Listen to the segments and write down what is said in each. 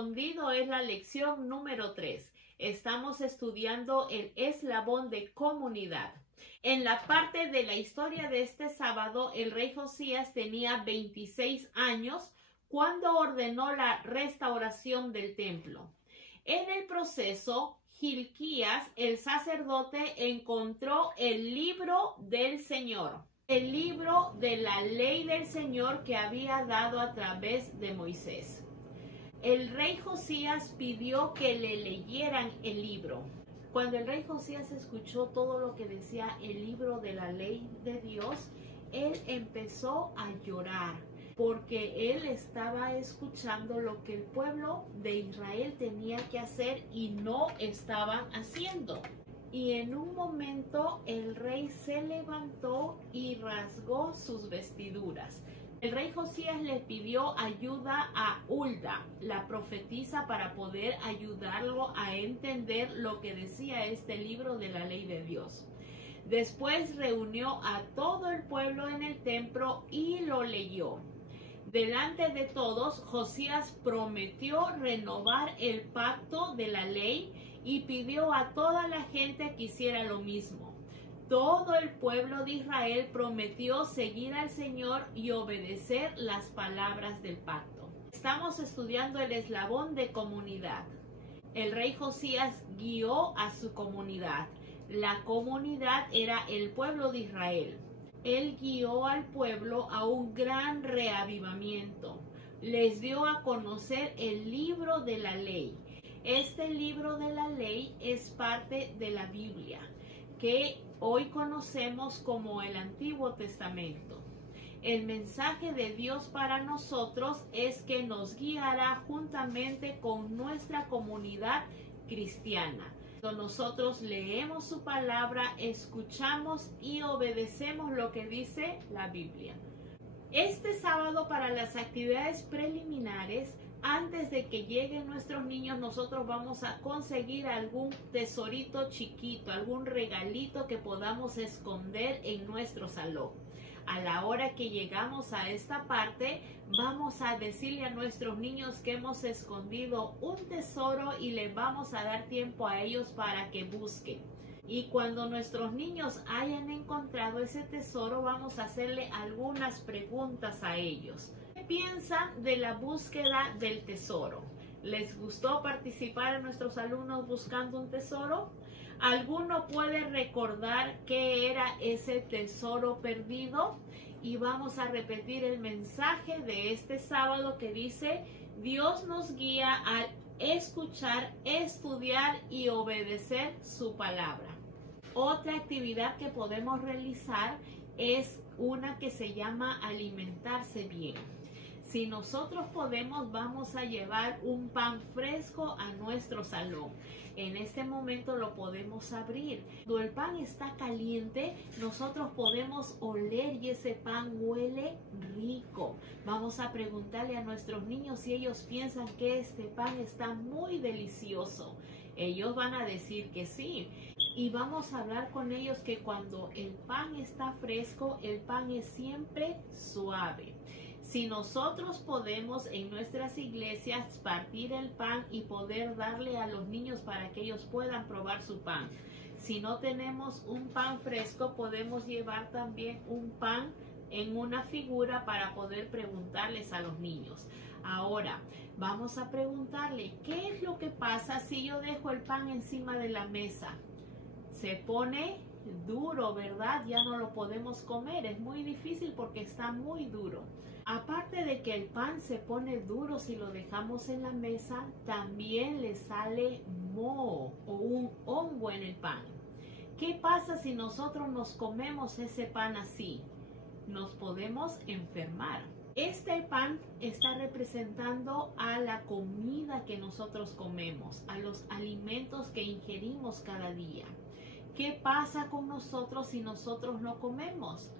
escondido es la lección número 3. Estamos estudiando el eslabón de comunidad. En la parte de la historia de este sábado, el rey Josías tenía 26 años cuando ordenó la restauración del templo. En el proceso, Hilquías, el sacerdote, encontró el libro del Señor, el libro de la ley del Señor que había dado a través de Moisés. El rey Josías pidió que le leyeran el libro. Cuando el rey Josías escuchó todo lo que decía el libro de la ley de Dios, él empezó a llorar, porque él estaba escuchando lo que el pueblo de Israel tenía que hacer y no estaban haciendo. Y en un momento el rey se levantó y rasgó sus vestiduras. El rey Josías le pidió ayuda a Hulda, la profetisa, para poder ayudarlo a entender lo que decía este libro de la ley de Dios. Después reunió a todo el pueblo en el templo y lo leyó. Delante de todos, Josías prometió renovar el pacto de la ley y pidió a toda la gente que hiciera lo mismo. Todo el pueblo de Israel prometió seguir al Señor y obedecer las palabras del pacto. Estamos estudiando el eslabón de comunidad. El rey Josías guió a su comunidad. La comunidad era el pueblo de Israel. Él guió al pueblo a un gran reavivamiento. Les dio a conocer el libro de la ley. Este libro de la ley es parte de la Biblia, que hoy conocemos como el Antiguo Testamento. El mensaje de Dios para nosotros es que nos guiará juntamente con nuestra comunidad cristiana. Cuando nosotros leemos su palabra, escuchamos y obedecemos lo que dice la Biblia. Este sábado, para las actividades preliminares, antes de que lleguen nuestros niños, nosotros vamos a conseguir algún tesorito chiquito, algún regalito que podamos esconder en nuestro salón. A la hora que llegamos a esta parte, vamos a decirle a nuestros niños que hemos escondido un tesoro y les vamos a dar tiempo a ellos para que busquen. Y cuando nuestros niños hayan encontrado ese tesoro, vamos a hacerle algunas preguntas a ellos. ¿Qué piensan de la búsqueda del tesoro? ¿Les gustó participar a nuestros alumnos buscando un tesoro? ¿Alguno puede recordar qué era ese tesoro perdido? Y vamos a repetir el mensaje de este sábado que dice: Dios nos guía al escuchar, estudiar y obedecer su palabra. Otra actividad que podemos realizar es una que se llama alimentarse bien. Si nosotros podemos, vamos a llevar un pan fresco a nuestro salón. En este momento lo podemos abrir. Cuando el pan está caliente, nosotros podemos oler y ese pan huele rico. Vamos a preguntarle a nuestros niños si ellos piensan que este pan está muy delicioso. Ellos van a decir que sí. Y vamos a hablar con ellos que cuando el pan está fresco, el pan es siempre suave. Si nosotros podemos en nuestras iglesias partir el pan y poder darle a los niños para que ellos puedan probar su pan. Si no tenemos un pan fresco, podemos llevar también un pan en una figura para poder preguntarles a los niños. Ahora, vamos a preguntarle, ¿qué es lo que pasa si yo dejo el pan encima de la mesa? Se pone duro, ¿verdad? Ya no lo podemos comer, es muy difícil porque está muy duro. Aparte de que el pan se pone duro si lo dejamos en la mesa, también le sale moho o un hongo en el pan. ¿Qué pasa si nosotros nos comemos ese pan así? Nos podemos enfermar. Este pan está representando a la comida que nosotros comemos, a los alimentos que ingerimos cada día. ¿Qué pasa con nosotros si nosotros no comemos?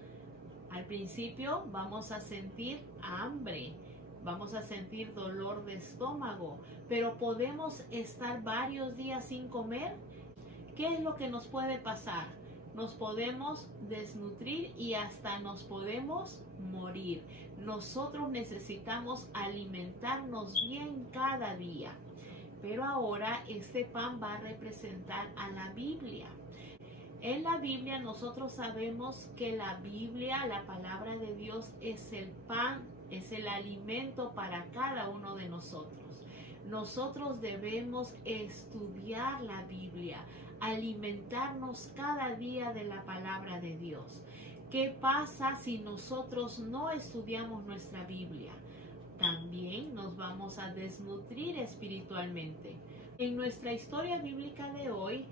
Al principio vamos a sentir hambre, vamos a sentir dolor de estómago, pero podemos estar varios días sin comer. ¿Qué es lo que nos puede pasar? nos podemos desnutrir y hasta nos podemos morir. Nosotros necesitamos alimentarnos bien cada día. Pero ahora este pan va a representar a la Biblia. En la Biblia nosotros sabemos que la Biblia, la palabra de Dios, es el pan, es el alimento para cada uno de nosotros. Nosotros debemos estudiar la Biblia, alimentarnos cada día de la palabra de Dios. ¿Qué pasa si nosotros no estudiamos nuestra Biblia? También nos vamos a desnutrir espiritualmente. En nuestra historia bíblica de hoy,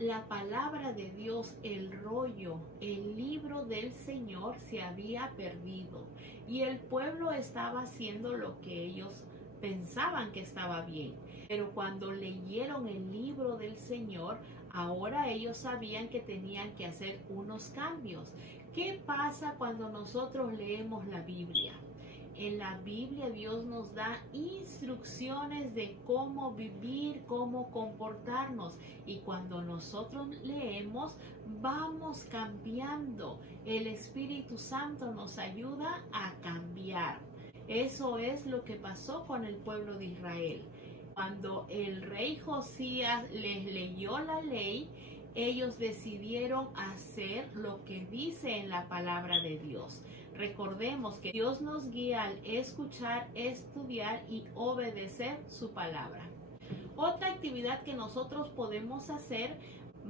la palabra de Dios, el rollo, el libro del Señor se había perdido y el pueblo estaba haciendo lo que ellos pensaban que estaba bien. Pero cuando leyeron el libro del Señor, ahora ellos sabían que tenían que hacer unos cambios. ¿Qué pasa cuando nosotros leemos la Biblia? En la Biblia Dios nos da instrucciones de cómo vivir, cómo comportarnos. Y cuando nosotros leemos, vamos cambiando. El Espíritu Santo nos ayuda a cambiar. Eso es lo que pasó con el pueblo de Israel. Cuando el rey Josías les leyó la ley, ellos decidieron hacer lo que dice en la palabra de Dios. Recordemos que Dios nos guía al escuchar, estudiar y obedecer su palabra. Otra actividad que nosotros podemos hacer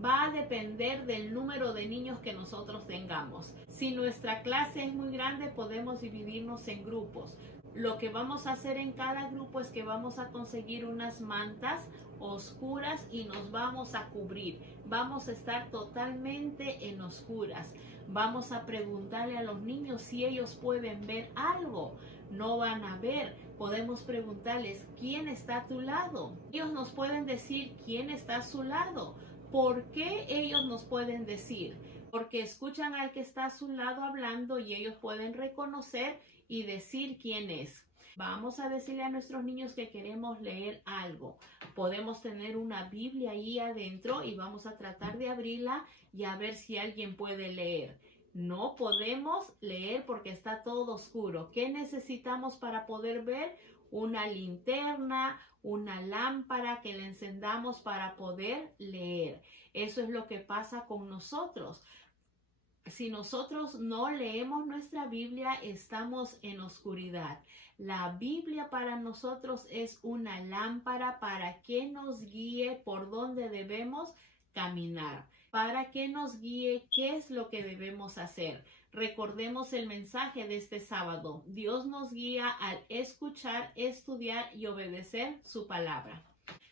va a depender del número de niños que nosotros tengamos. Si nuestra clase es muy grande, podemos dividirnos en grupos. Lo que vamos a hacer en cada grupo es que vamos a conseguir unas mantas oscuras y nos vamos a cubrir. Vamos a estar totalmente en oscuras. Vamos a preguntarle a los niños si ellos pueden ver algo. No van a ver. Podemos preguntarles quién está a tu lado. Ellos nos pueden decir quién está a su lado. ¿Por qué ellos nos pueden decir? Porque escuchan al que está a su lado hablando y ellos pueden reconocer y decir quién es. Vamos a decirle a nuestros niños que queremos leer algo. Podemos tener una Biblia ahí adentro y vamos a tratar de abrirla y a ver si alguien puede leer. No podemos leer porque está todo oscuro. ¿Qué necesitamos para poder ver? Una linterna, una lámpara que le encendamos para poder leer. Eso es lo que pasa con nosotros. Si nosotros no leemos nuestra Biblia, estamos en oscuridad. La Biblia para nosotros es una lámpara para que nos guíe por dónde debemos caminar, para que nos guíe qué es lo que debemos hacer. Recordemos el mensaje de este sábado. Dios nos guía al escuchar, estudiar y obedecer su palabra.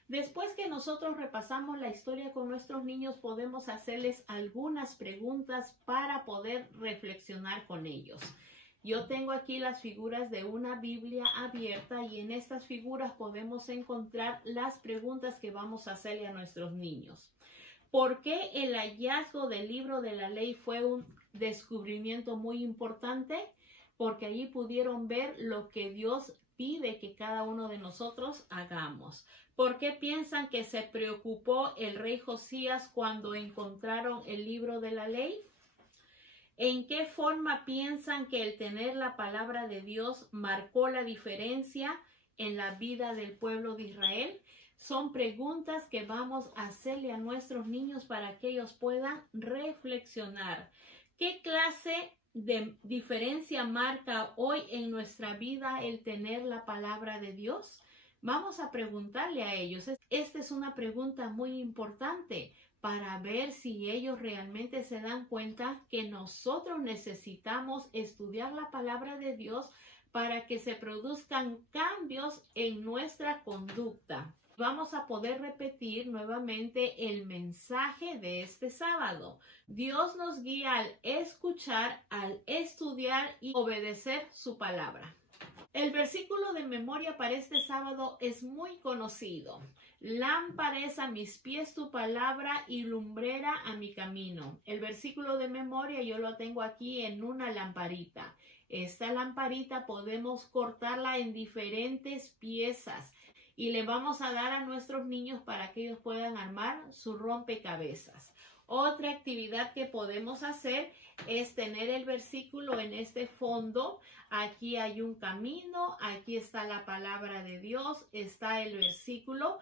Después que nosotros repasamos la historia con nuestros niños, podemos hacerles algunas preguntas para poder reflexionar con ellos. Yo tengo aquí las figuras de una Biblia abierta y en estas figuras podemos encontrar las preguntas que vamos a hacerle a nuestros niños. ¿Por qué el hallazgo del libro de la ley fue un descubrimiento muy importante? Porque allí pudieron ver lo que Dios pide que cada uno de nosotros hagamos. ¿Por qué piensan que se preocupó el rey Josías cuando encontraron el libro de la ley? ¿En qué forma piensan que el tener la palabra de Dios marcó la diferencia en la vida del pueblo de Israel? Son preguntas que vamos a hacerle a nuestros niños para que ellos puedan reflexionar. ¿Qué clase de diferencia marca hoy en nuestra vida el tener la palabra de Dios? Vamos a preguntarle a ellos. Esta es una pregunta muy importante para ver si ellos realmente se dan cuenta que nosotros necesitamos estudiar la palabra de Dios para que se produzcan cambios en nuestra conducta. Vamos a poder repetir nuevamente el mensaje de este sábado. Dios nos guía al escuchar, al estudiar y obedecer su palabra. El versículo de memoria para este sábado es muy conocido. Lámpara es a mis pies tu palabra y lumbrera a mi camino. El versículo de memoria yo lo tengo aquí en una lamparita. Esta lamparita podemos cortarla en diferentes piezas y le vamos a dar a nuestros niños para que ellos puedan armar su rompecabezas. Otra actividad que podemos hacer es tener el versículo en este fondo. Aquí hay un camino, aquí está la palabra de Dios, está el versículo,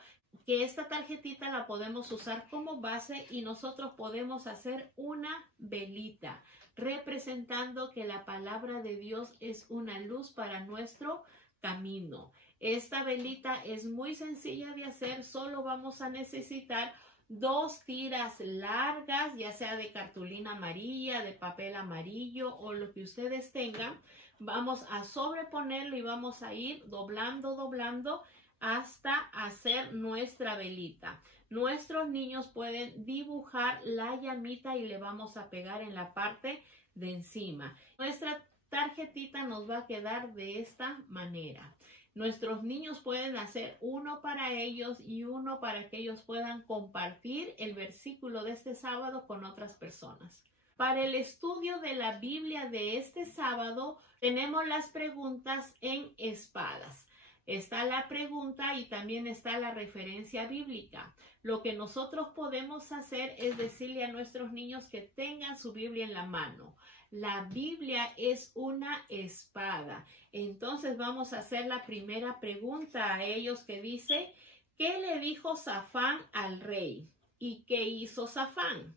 que esta tarjetita la podemos usar como base y nosotros podemos hacer una velita, representando que la palabra de Dios es una luz para nuestro camino. Esta velita es muy sencilla de hacer, solo vamos a necesitar 2 tiras largas, ya sea de cartulina amarilla, de papel amarillo o lo que ustedes tengan. Vamos a sobreponerlo y vamos a ir doblando hasta hacer nuestra velita. Nuestros niños pueden dibujar la llamita y le vamos a pegar en la parte de encima. Nuestra tarjetita nos va a quedar de esta manera. Nuestros niños pueden hacer uno para ellos y uno para que ellos puedan compartir el versículo de este sábado con otras personas. Para el estudio de la Biblia de este sábado tenemos las preguntas en espadas. Está la pregunta y también está la referencia bíblica. Lo que nosotros podemos hacer es decirle a nuestros niños que tengan su Biblia en la mano. La Biblia es una espada. Entonces vamos a hacer la primera pregunta a ellos que dice, ¿qué le dijo Safán al rey? ¿Y qué hizo Safán?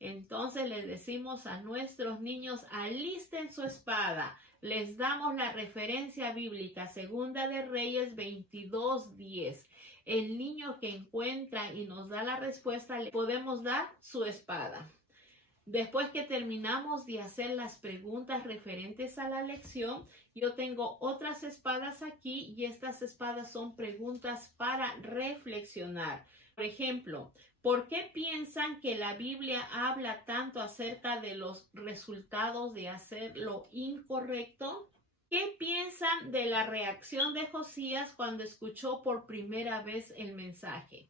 Entonces les decimos a nuestros niños, alisten su espada. Les damos la referencia bíblica, Segunda de Reyes 22:10. El niño que encuentra y nos da la respuesta, le podemos dar su espada. Después que terminamos de hacer las preguntas referentes a la lección, yo tengo otras espadas aquí y estas espadas son preguntas para reflexionar. Por ejemplo, ¿por qué piensan que la Biblia habla tanto acerca de los resultados de hacer lo incorrecto? ¿Qué piensan de la reacción de Josías cuando escuchó por primera vez el mensaje?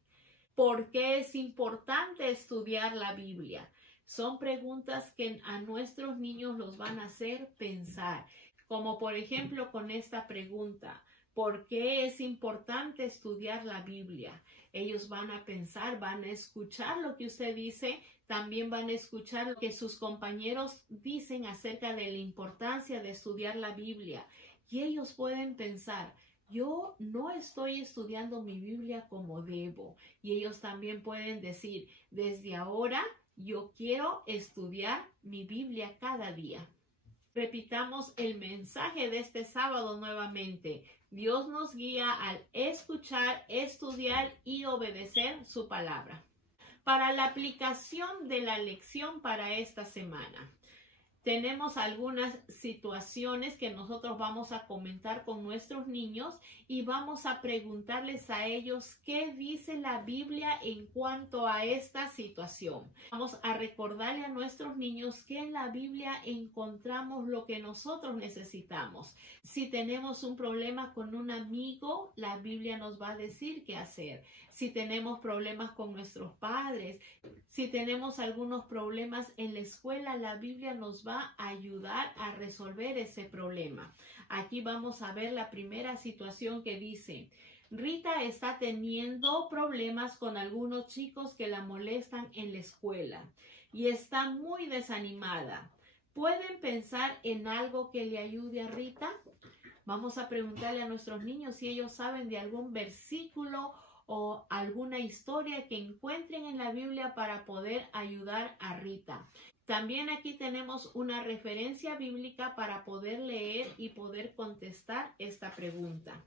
¿Por qué es importante estudiar la Biblia? Son preguntas que a nuestros niños los van a hacer pensar, como por ejemplo con esta pregunta, ¿por qué es importante estudiar la Biblia? Ellos van a pensar, van a escuchar lo que usted dice, también van a escuchar lo que sus compañeros dicen acerca de la importancia de estudiar la Biblia. Y ellos pueden pensar, yo no estoy estudiando mi Biblia como debo. Y ellos también pueden decir, desde ahora yo quiero estudiar mi Biblia cada día. Repitamos el mensaje de este sábado nuevamente. Dios nos guía al escuchar, estudiar y obedecer su palabra. Para la aplicación de la lección para esta semana, tenemos algunas situaciones que nosotros vamos a comentar con nuestros niños y vamos a preguntarles a ellos qué dice la Biblia en cuanto a esta situación. Vamos a recordarle a nuestros niños que en la Biblia encontramos lo que nosotros necesitamos. Si tenemos un problema con un amigo, la Biblia nos va a decir qué hacer. Si tenemos problemas con nuestros padres, si tenemos algunos problemas en la escuela, la Biblia nos va a ayudar a resolver ese problema. Aquí vamos a ver la primera situación que dice, Rita está teniendo problemas con algunos chicos que la molestan en la escuela y está muy desanimada. ¿Pueden pensar en algo que le ayude a Rita? Vamos a preguntarle a nuestros niños si ellos saben de algún versículo o alguna historia que encuentren en la Biblia para poder ayudar a Rita. También aquí tenemos una referencia bíblica para poder leer y poder contestar esta pregunta.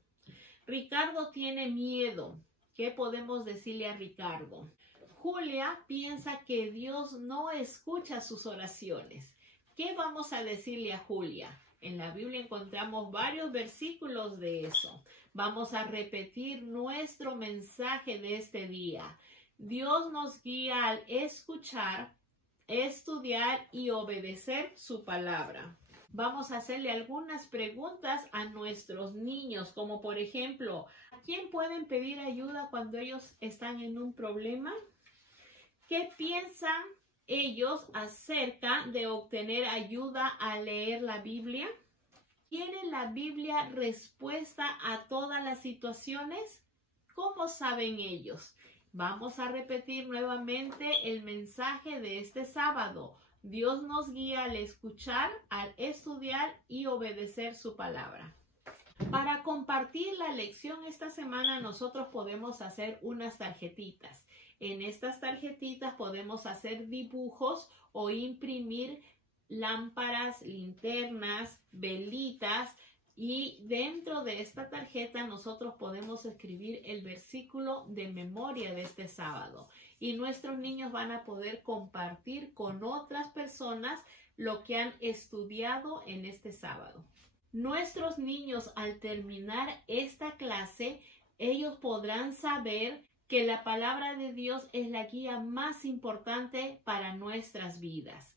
Ricardo tiene miedo. ¿Qué podemos decirle a Ricardo? Julia piensa que Dios no escucha sus oraciones. ¿Qué vamos a decirle a Julia? En la Biblia encontramos varios versículos de eso. Vamos a repetir nuestro mensaje de este día. Dios nos guía al escuchar, estudiar y obedecer su palabra. Vamos a hacerle algunas preguntas a nuestros niños, como por ejemplo, ¿a quién pueden pedir ayuda cuando ellos están en un problema? ¿Qué piensan ellos acerca de obtener ayuda al leer la Biblia? ¿Tiene la Biblia respuesta a todas las situaciones? ¿Cómo saben ellos? Vamos a repetir nuevamente el mensaje de este sábado. Dios nos guía al escuchar, al estudiar y obedecer su palabra. Para compartir la lección esta semana nosotros podemos hacer unas tarjetitas. En estas tarjetitas podemos hacer dibujos o imprimir lámparas, linternas, velitas, y dentro de esta tarjeta nosotros podemos escribir el versículo de memoria de este sábado. Y nuestros niños van a poder compartir con otras personas lo que han estudiado en este sábado. Nuestros niños, al terminar esta clase, ellos podrán saber que la palabra de Dios es la guía más importante para nuestras vidas.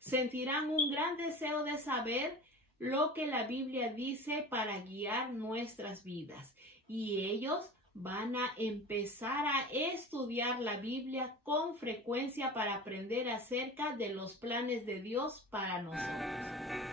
Sentirán un gran deseo de saber lo que la Biblia dice para guiar nuestras vidas. Y ellos van a empezar a estudiar la Biblia con frecuencia para aprender acerca de los planes de Dios para nosotros.